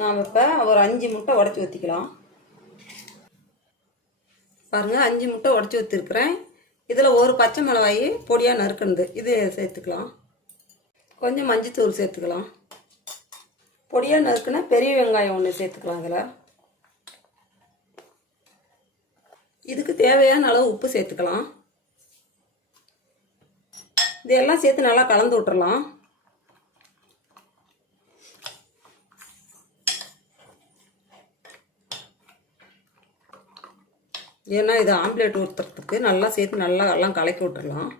நாம் இப்போ ஒரு அஞ்சு முட்டை உடச்சி ஊற்றிக்கலாம் பாருங்கள் அஞ்சு முட்டை உடச்சி ஊற்றிருக்கிறேன் இதில் ஒரு பச்சை மிளகாய் பொடியாக நறுக்குனது. இது சேர்த்துக்கலாம். கொஞ்சம் மஞ்சத்தூள் சேர்த்துக்கலாம். பொடியாக நறுக்குனா பெரிய வெங்காயம் ஒன்று சேர்த்துக்கலாம் இதில். இதுக்கு தேவையான அளவு உப்பு சேர்த்துக்கலாம். இதெல்லாம் சேர்த்து நல்லா கலந்து விட்டுறலாம். ஏன்னா இது ஆம்லேட் ஊற்றுறதுக்கு நல்லா சேர்த்து நல்லா எல்லாம் கலக்கி விட்டுடலாம்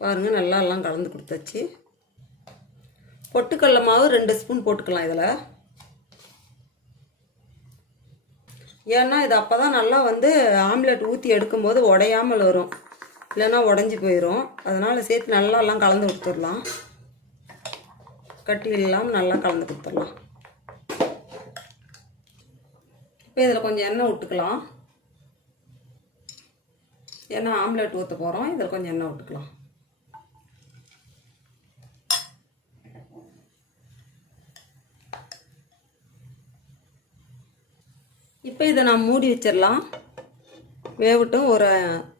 பாருங்கள் நல்லா எல்லாம் கலந்து கொடுத்தாச்சு. பொட்டுக்கடல மாவு ரெண்டு ஸ்பூன் போட்டுக்கலாம் இதில். ஏன்னா இது அப்போ தான் நல்லா வந்து ஆம்லேட் ஊற்றி எடுக்கும்போது உடையாமல் வரும். இல்லைன்னா உடஞ்சி போயிடும் அதனால் சேர்த்து நல்லா எல்லாம் கலந்து கொடுத்துடலாம். கட்டி இல்லாமல் நல்லா கலந்து கொடுத்துடலாம். இப்போ இதில் கொஞ்சம் எண்ணெய் விட்டுக்கலாம். ஏன்னா ஆம்லேட் ஊற்ற போகிறோம் இதில் கொஞ்சம் எண்ணெய் விட்டுக்கலாம். இப்போ இதை நான் மூடி வச்சிடலாம். வேகட்டும் ஒரு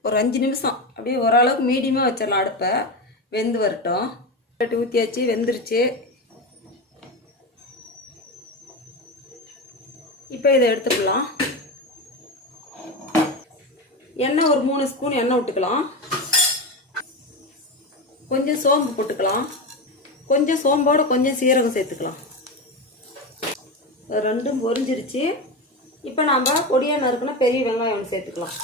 ஒரு அஞ்சு நிமிஷம். அப்படியே ஓரளவுக்கு மீடியமாக வச்சிடலாம் அடுப்பை. வெந்து வரட்டும். ஊற்றியாச்சு வெந்துருச்சு. இப்போ இதை எடுத்துக்கலாம். எண்ணெய் ஒரு மூணு ஸ்பூன் எண்ணெய் விட்டுக்கலாம். கொஞ்சம் சோம்பு போட்டுக்கலாம். கொஞ்சம் சோம்போடு கொஞ்சம் சீரகம் சேர்த்துக்கலாம். ரெண்டும் பொரிஞ்சிருச்சு. இப்போ நாம் பொடியாக நறுக்குனா பெரிய வெங்காயம் ஒன்று சேர்த்துக்கலாம்.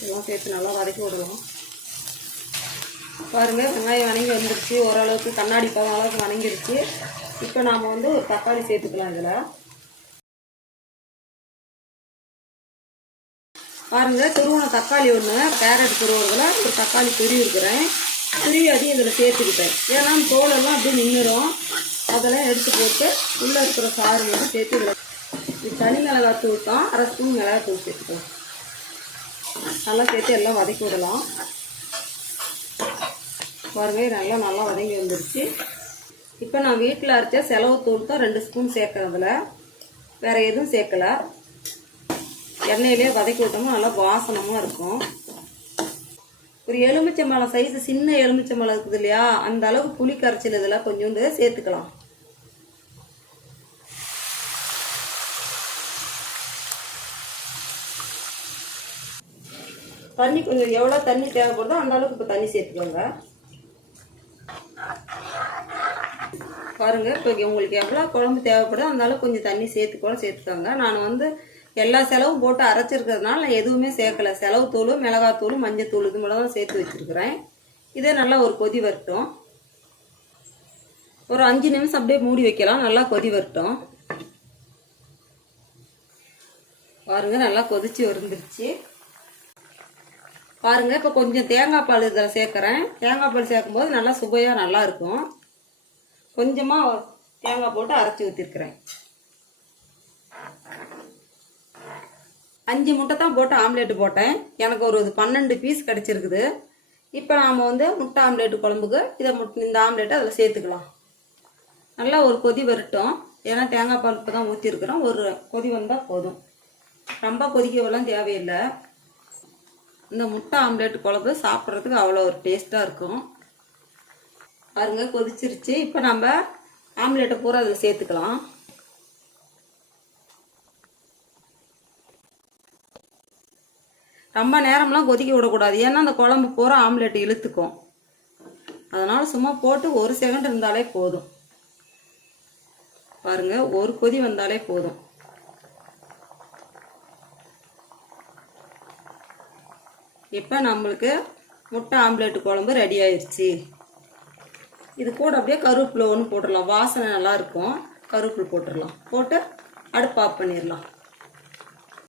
இதெல்லாம் சேர்த்து நல்லா வதக்கி விடலாம். பாருங்கள் வெங்காயம் வணங்கி வந்துருச்சு. ஓரளவுக்கு கண்ணாடி பழம் அளவுக்கு வணங்கிருச்சு இப்போ நாம் வந்து ஒரு தக்காளி சேர்த்துக்கலாம் இதில். பாருங்கள் துருவன தக்காளி ஒன்று கேரட் துருவதில் ஒரு தக்காளி துருவிருக்கிறேன் துருவி அதையும் இதில் சேர்த்துக்கிட்டேன். ஏன்னா தோலெல்லாம் அப்படியே நின்றுடும் அதெல்லாம் எடுத்து போட்டு உள்ளே இருக்கிற சாறு வந்து சேர்த்து இதில் இது தனி மிளகாய் தூக்கம் அரை ஸ்பூன் மிளகாய் தூள் சேர்த்துக்கலாம். நல்லா சேர்த்து எல்லாம் வதக்கி விடலாம். பாருங்கள் இது நல்லா நல்லா வதங்கி வந்துருச்சு. இப்போ நான் வீட்டில் அரைச்ச செலவு தூள் தான் ரெண்டு ஸ்பூன் சேர்க்குறதுல. வேறு எதுவும் சேர்க்கலை. எண்ணெயிலே வதக்கி விட்டோம்னா நல்லா வாசனமாக இருக்கும். ஒரு எலுமிச்சை மலம் சைஸு சின்ன எலுமிச்சை மலம் இருக்குது இல்லையா? அந்த அளவுக்கு புளி கரைச்சல் இதில் கொஞ்சோண்டு சேர்த்துக்கலாம். தண்ணி கொஞ்சம் எவ்வளோ தண்ணி தேவைப்படுதோ அந்த அளவுக்கு இப்போ தண்ணி சேர்த்துக்கோங்க. பாருங்கள் இப்போ உங்களுக்கு எவ்வளோ குழம்பு தேவைப்படுதோ அந்த கொஞ்சம் தண்ணி சேர்த்து கூட சேர்த்துக்கோங்க நான் வந்து எல்லா செலவும் போட்டு அரைச்சிருக்கிறதுனால நான் எதுவுமே சேர்க்கல. செலவு தூள் மிளகாத்தூள் மஞ்சத்தூள் இது மட்டும் தான் சேர்த்து வச்சுருக்கிறேன். இதே நல்லா ஒரு கொதி வரட்டும். ஒரு அஞ்சு நிமிஷம் அப்படியே மூடி வைக்கலாம். நல்லா கொதி வரட்டும். பாருங்க நல்லா கொதிச்சு வந்துருச்சு. பாருங்க இப்போ கொஞ்சம் தேங்காய் பால் இதில் சேர்க்குறேன். தேங்காய் பால் சேர்க்கும்போது நல்லா சுவையாக நல்லாயிருக்கும் கொஞ்சமாக தேங்காய் போட்டு அரைச்சி ஊற்றிருக்கிறேன் அஞ்சு முட்டை தான் போட்டு ஆம்லேட்டு போட்டேன். எனக்கு ஒரு பன்னெண்டு பீஸ் கிடச்சிருக்குது. இப்போ நாம் வந்து முட்டை ஆம்லேட்டு குழம்புக்கு இதை முட் இந்த ஆம்லேட்டை அதில் சேர்த்துக்கலாம். நல்லா ஒரு கொதி வரட்டும். ஏன்னா தேங்காய் பால் இப்போ தான் ஊற்றிருக்கிறோம் ஒரு கொதி வந்தால் போதும். ரொம்ப கொதிக்கவெல்லாம் தேவையில்லை. இந்த முட்டை ஆம்லேட் குழம்பு சாப்பிட்றதுக்கு அவ்வளோ ஒரு டேஸ்ட்டாக இருக்கும். பாருங்க கொதிச்சிருச்சு. இப்போ நம்ம ஆம்லேட்டை பூரா அதில் சேர்த்துக்கலாம். ரொம்ப நேரம்லாம் கொதிக்க விடக்கூடாது. ஏன்னா அந்த குழம்பு பூரா ஆம்லெட் இழுத்துக்கும். அதனால் சும்மா போட்டு ஒரு செகண்ட் இருந்தாலே போதும். பாருங்க ஒரு கொதி வந்தாலே போதும். இப்போ நம்மளுக்கு முட்டை ஆம்லேட்டு குழம்பு ரெடி ஆயிடுச்சு இது கூட அப்படியே கருவேப்பிலை ஒன்று போட்டுடலாம். வாசனை நல்லா இருக்கும். கருவேப்பிலை போட்டுடலாம். போட்டு அடுப்பு ஆஃப் பண்ணிடலாம்.